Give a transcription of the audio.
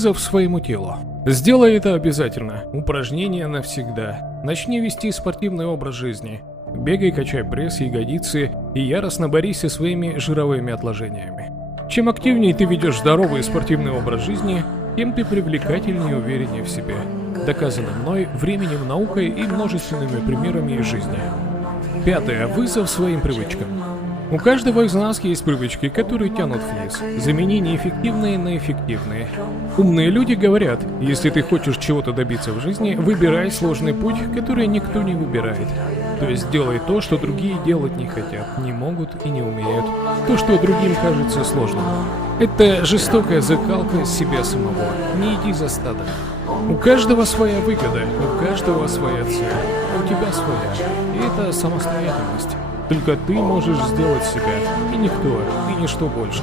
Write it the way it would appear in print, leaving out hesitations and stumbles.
Вызов своему телу. Сделай это обязательно. Упражнение навсегда. Начни вести спортивный образ жизни. Бегай, качай пресс, ягодицы и яростно борись со своими жировыми отложениями. Чем активнее ты ведешь здоровый спортивный образ жизни, тем ты привлекательнее и увереннее в себе. Доказано мной, временем, наукой и множественными примерами из жизни. 5. Вызов своим привычкам. У каждого из нас есть привычки, которые тянут вниз. Замени неэффективные на эффективные. Умные люди говорят, если ты хочешь чего-то добиться в жизни, выбирай сложный путь, который никто не выбирает. То есть делай то, что другие делать не хотят, не могут и не умеют. То, что другим кажется сложным. Это жестокая закалка себя самого. Не иди за стадом. У каждого своя выгода, у каждого своя цель, у тебя своя. И это самостоятельность. Только ты можешь сделать себя, и никто, и ничто больше.